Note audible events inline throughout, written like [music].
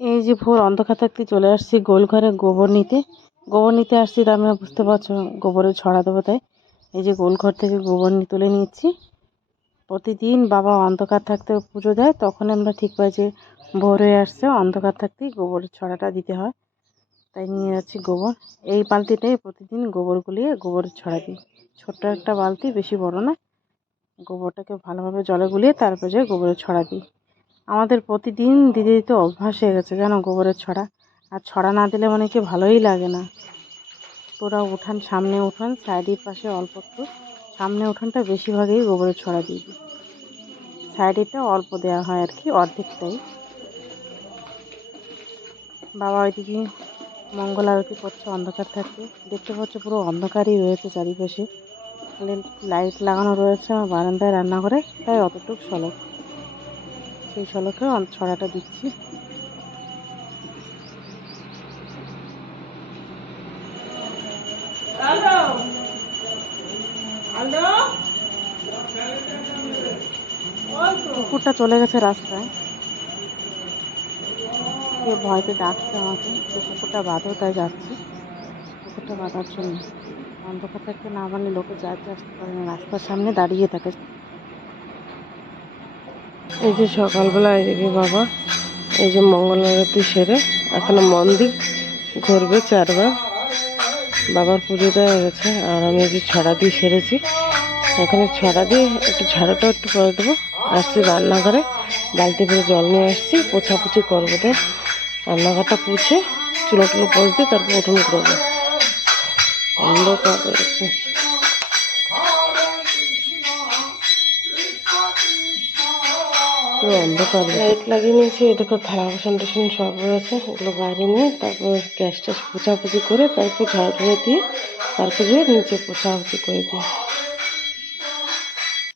এই যে ভোর অন্ধকার থাকতে চলে আসছি গোল ঘরে গোবর নিতে। গোবর নিতে আসছি তা আমরা বুঝতে পারছ গোবরে ছড়া দেবো তাই। এই যে গোল ঘর থেকে গোবর তুলে নিচ্ছি। প্রতিদিন বাবা অন্ধকার থাকতে পুজো দেয় তখন আমরা ঠিক পাই যে ভোর হয়ে আসছে, অন্ধকার থাকতেই গোবরের ছড়াটা দিতে হয়। তাই নিয়ে যাচ্ছি গোবর। এই বালতিটাই প্রতিদিন গোবর গুলিয়ে গোবরের ছড়া দিই। ছোট্ট একটা বালতি, বেশি বড় না। গোবরটাকে ভালোভাবে জলে গুলিয়ে তারপর যে গোবরের ছড়া দিই। আমাদের প্রতিদিন দিতে দিতে অভ্যাস হয়ে গেছে জানো গোবরের ছড়া। আর ছড়া না দিলে মানে কি ভালোই লাগে না। পুরো উঠান, সামনে উঠান, সাইডের পাশে অল্প একটু, সামনে উঠানটা বেশিরভাগই গোবরের ছড়া দিয়ে দিই। সাইডেরটা অল্প দেওয়া হয় আর কি, অর্ধেকটাই। বাবা ওইদিকে মঙ্গল আরতি করছে, অন্ধকার থাকতে। দেখতে পাচ্ছ পুরো অন্ধকারই রয়েছে চারিপাশে। লাইট লাগানো রয়েছে আমার বারান্দায় রান্না করে তাই অতটুকু সলক সেই সলকে অন- ছড়াটা দিচ্ছি। কুকুরটা চলে গেছে রাস্তায়। কে ভয়তে ডাকছে আমাকে। তো কুকুরটা বাঁধো তাই যাচ্ছি। কুকুরটা বাঁধার জন্য। অন্ধকার থাকতে না বানলে লোকে যাতে আসতে পারে না রাস্তার সামনে দাঁড়িয়ে থাকে। এই যে সকালবেলা এদিকে বাবা, এই যে মঙ্গল আরতি সেরে এখনও মন্দির ঘুরবে চারবার। বাবার পুজো দেওয়া গেছে আর আমি এই যে ছড়া দিয়ে সেরেছি। এখানে ছড়া দিয়ে একটু ঝাড়ুটা একটু করে দেবো। আসছি রান্নাঘরে, বালতি করে জল নিয়ে আসছি, পোছাপুছি করব তাই রান্নাঘরটা পুছে, চুলো টুলো পোছ দিয়ে তারপর উঠোন করব। অন্ধকার অন্ধকার। লাইট লাগিয়ে নিয়েছি এদিকে থালা বাসন টাসন সব রয়েছে, এগুলো বাইরে নিয়ে তারপর গ্যাস ট্যাস পোছাপুছি করে তারপর ঝাড় ধরে দিয়ে তারপর যে নিচে পোছাপুছি করে দিই।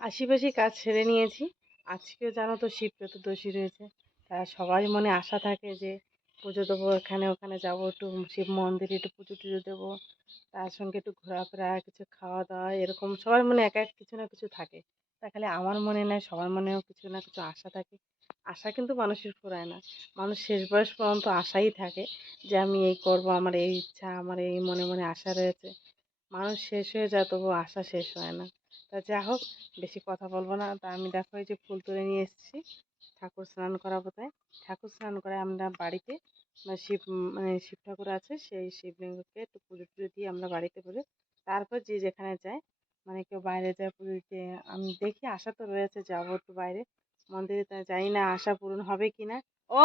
আশিপাশি কাজ ছেড়ে নিয়েছি। আজকে জানো তো শিব চতুর্দশী রয়েছে। তা সবাই মনে আশা থাকে যে পুজো দেবো, এখানে ওখানে যাব, একটু শিব মন্দিরে একটু পুজো টুজো দেবো, তার সঙ্গে একটু ঘোরাফেরা, কিছু খাওয়া দাওয়া, এরকম সবার মনে এক এক কিছু না কিছু থাকে। তা খালি আমার মনে নয় সবার মনেও কিছু না কিছু আশা থাকে। আশা কিন্তু মানুষের ফুরায় না। মানুষ শেষ বয়স পর্যন্ত আশাই থাকে যে আমি এই করব, আমার এই ইচ্ছা, আমার এই মনে মনে আশা রয়েছে। মানুষ শেষ হয়ে যায় তবু আশা শেষ হয় না। তা যা হোক, বেশি কথা বলব না। তা আমি দেখো এই যে ফুল তুলে নিয়ে এসেছি, ঠাকুর স্নান করাবো তাই। ঠাকুর স্নান করে আমরা বাড়িতে মানে শিব মানে শিব ঠাকুর আছে, সেই শিবলিঙ্গকে একটু পুজো টুজো দিয়ে আমরা বাড়িতে পুজো তারপর যে যেখানে যায় মানে কেউ বাইরে যায় পুজো দিতে আমি দেখি আশা তো রয়েছে যাব একটু বাইরে। মন্দিরে তা জানি না আশা পূরণ হবে কি না ও!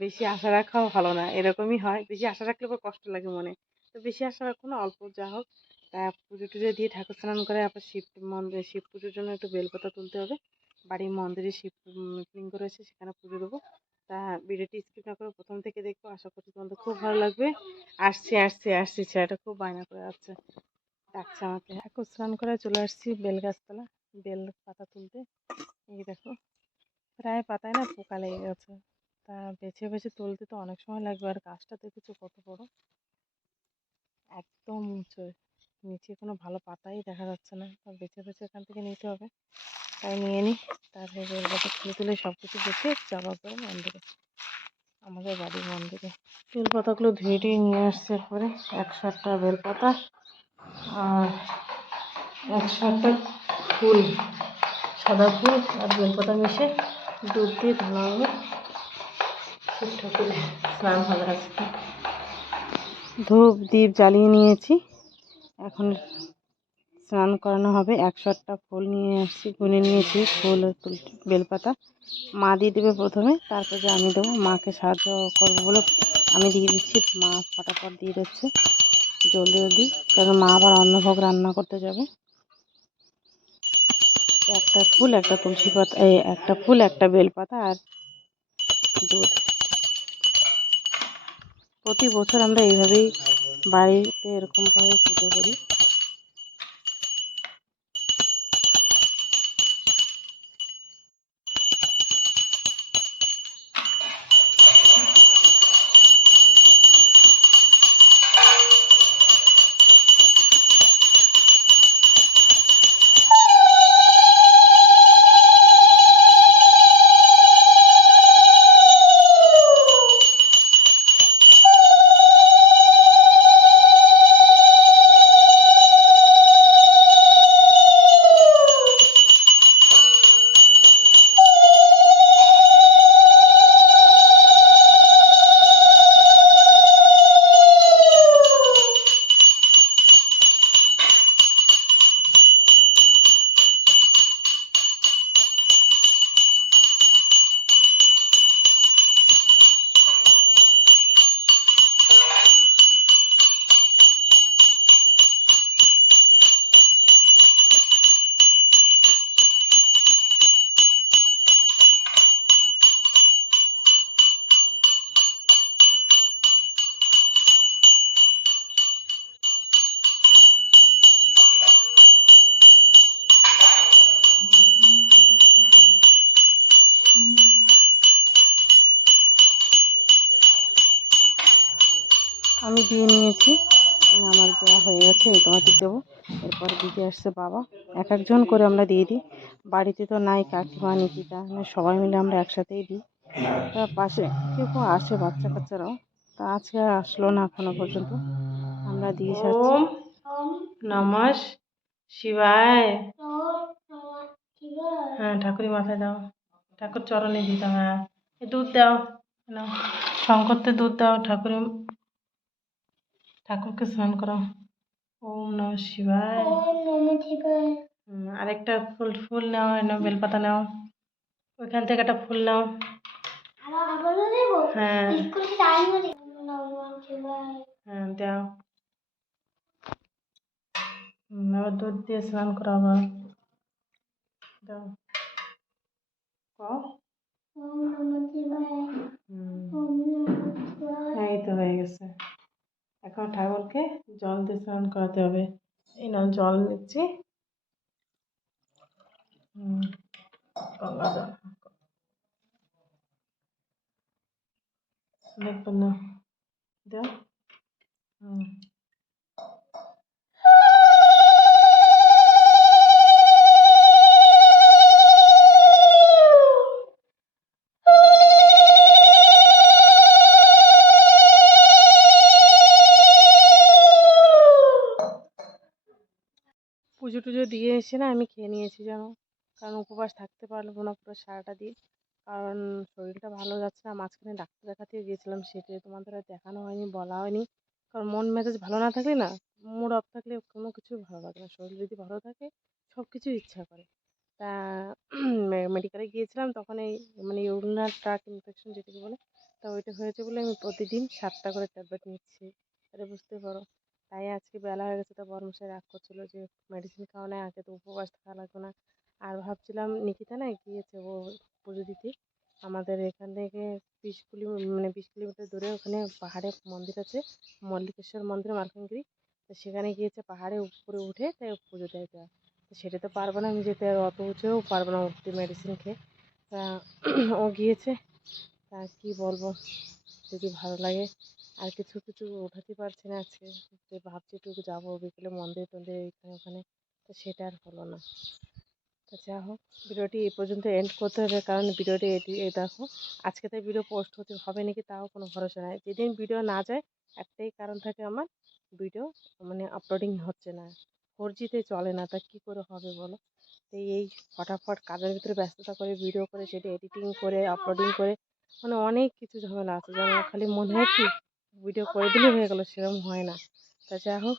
বেশি আশা রাখাও ভালো না, এরকমই হয়। বেশি আশা রাখলে পর কষ্ট লাগে মনে। তো বেশি আশা রাখো না, অল্প যা হোক। তা পুজো টুজো দিয়ে ঠাকুর স্নান করে আবার শিব মন্দিরে শিব পুজোর জন্য একটু বেলপাতা তুলতে হবে। বাড়ির মন্দিরে শিব লিঙ্গ রয়েছে, সেখানে পুজো দেবো। তা ভিডিওটি স্কিপ না করে প্রথম থেকে দেখব আশা করছি তোমাদের খুব ভালো লাগবে। আসছি আসছি আসছি, ছেলেটা খুব বায়না করে আসছে। ডাকছে আমাকে এখন স্নান করে চলে আসছি বেল গাছতলা বেল পাতা তুলতে। এই দেখো, প্রায় পাতায় না পোকা লেগে গেছে। তা বেছে বেছে তুলতে তো অনেক সময় লাগবে, আর গাছটা দেখেছ কত বড়? একদম উঁচু, নিচে কোনো ভালো পাতাই দেখা যাচ্ছে না। তা বেছে বেছে এখান থেকে নিতে হবে। তাই নিয়ে নিই তারপরে বেলপাতা তুলে তুলে সব কিছু বেছে জবা করে মন্দিরে, আমাদের বাড়ির মন্দিরে। বেল পাতাগুলো ধুয়ে টুয়ে নিয়ে আসছে এরপরে একশো আটটা বেলপাতা আর একশো আটটা ফুল, সাদা ফুল আর বেলপাতা মিশে দুধ দিয়ে ঢালা হবে। শিব ঠাকুরের স্নান হবে আজকে। ধূপ দ্বীপ জ্বালিয়ে নিয়েছি। এখন স্নান করানো হবে। একশো আটটা ফুল নিয়ে আসছি, গুনে নিয়েছি ফুল বেলপাতা। মা দিয়ে দেবে প্রথমে, তারপর আমি দেবো, মাকে সাহায্য করব বলে আমি দিয়ে দিচ্ছি। মা ফটাফট দিয়ে দিচ্ছে। জলদি জলদি। কারণ মা আবার অন্নভোগ রান্না করতে যাবে। একটা ফুল, একটা তুলসী পাতা, এই একটা ফুল, একটা বেলপাতা আর দুধ। প্রতি বছর আমরা এইভাবেই বাড়িতে এরকমভাবে পুজো করি। আমি দিয়ে নিয়েছি। মানে আমার দেওয়া হয়ে গেছে, এই তোমাদের দেবো। এরপর দিদি আসছে বাবা। এক একজন করে আমরা দিয়ে দিই। বাড়িতে তো নাই কাকিমা, নিকিতা মানে সবাই মিলে আমরা একসাথেই দিই। তার পাশে কেউ কেউ আসে, বাচ্চা কাচ্চারাও। তা আজকে আর আসলো না এখনও পর্যন্ত। আমরা দিয়ে সারছি নমস শিবায়। হ্যাঁ ঠাকুরি মাথায় দাও। ঠাকুর চরণে দিতে হ্যাঁ। দুধ দাও। না শঙ্করতে দুধ দাও ঠাকুর ঠাকুরকে স্নান করো ওম নম শিবায়। আরেকটা ফুল ফুল নাও নাও বেলপাতা নাও ওইখান থেকে একটা ফুল নাও। হ্যাঁ। হ্যাঁ দাও। আবার দুধ দিয়ে স্নান করো আবার। দাও। এই তো হয়ে গেছে। এখন ঠাকুরকে জল দিয়ে স্নান করাতে হবে। এই নাম জল নিচ্ছি। গঙ্গা জল। দেখবেন না। দাও। হুম। টুজো না আমি খেয়ে নিয়েছি যেন। কারণ উপবাস থাকতে পারব না পুরো সারাটা দিন। কারণ শরীরটা ভালো যাচ্ছে না। মাঝখানে ডাক্তার দেখাতে গিয়েছিলাম সেটা তোমাদের আর দেখানো হয়নি, বলা হয়নি। কারণ মন মেজাজ ভালো না থাকলে না মুড অফ থাকলে কোনো কিছু ভালো লাগে না। শরীর যদি ভালো থাকে সব কিছু ইচ্ছা করে। তা মেডিকেলে গিয়েছিলাম, তখন এই মানে ইউরিনাল ট্রাক ইনফেকশন যেটাকে বলে, তা ওইটা হয়েছে বলে আমি প্রতিদিন সাতটা করে ট্যাবলেট নিচ্ছি। তাহলে বুঝতে পারো। তাই আজকে বেলা হয়ে গেছে তো বর্মশাই রাগ করছিল যে মেডিসিন খাওয়া নেই আগে তো উপবাস থাকা লাগবে না। আর ভাবছিলাম নিকিতা না গিয়েছে ও পুজো দিতে। আমাদের এখান থেকে বিশ কিলো মানে বিশ কিলোমিটার দূরে ওখানে পাহাড়ে মন্দির আছে, মল্লিকেশ্বর মন্দির, মালকানগিরি। তো সেখানে গিয়েছে পাহাড়ে উপরে উঠে তাই পুজো দেয় তো। সেটা তো পারব না আমি যেতে, আর অত উঁচুও পারব না উঠতে মেডিসিন খেয়ে। তা [clears throat] ও গিয়েছে, তা কী বলব? যদি ভালো লাগে। আর কিছু কিছু ওঠাতে পারছি না আজকে। যে ভাবছি একটু যাব বিকেলে মন্দির টন্দির এইখানে ওখানে। তো সেটা আর হলো না। তো যা হোক, ভিডিওটি এই পর্যন্ত এন্ড করতে হবে কারণ ভিডিওটি এটি, এই দেখো, আজকে তাই ভিডিও পোস্ট হতে হবে নাকি তাও কোনো ভরসা নাই। যেদিন ভিডিও না যায়, একটাই কারণ থাকে আমার ভিডিও মানে আপলোডিং হচ্ছে না। ফোর জিতে চলে না, তা কী করে হবে বলো? তো এই ফটাফট কাজের ভিতরে ব্যস্ততা করে ভিডিও করে, সেটা এডিটিং করে আপলোডিং করে মানে অনেক কিছু ঝামেলা আছে। যেমন খালি মনে হয় কি ভিডিও করে দিলেই হয়ে গেলো সেরকম হয় না। তা যা হোক